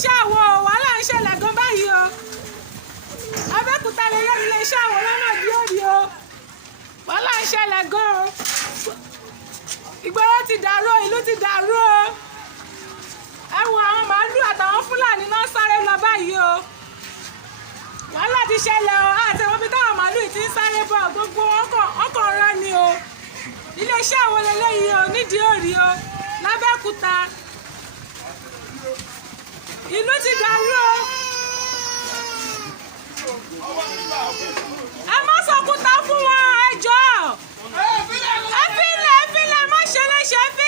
iléeṣẹ́ àwo wàhálà ń ṣẹlẹ̀ gan báyìí o Abẹ́òkúta lélẹ́ iléeṣẹ́ àwo lọ́nà díòdì o wàhálà ń ṣẹlẹ̀ gan o ìgboro ti dàrú ìlú ti dàrú o ẹ wo àwọn màálù àtàwọn Fúlàní náà sáré lọ báyìí o wàhálà ti ṣẹlẹ̀ o àti ìwọ́n bí táwọn màálù ti ń sáré bọ̀ gbogbo ọkọ̀ rán ni o iléeṣẹ́ àwo lélẹ́yìí o nídìí òrì o l'Abẹ́òkúta ìlú ti dàrú o ẹ má sọkúta fún wọn ẹ jọ̀ọ́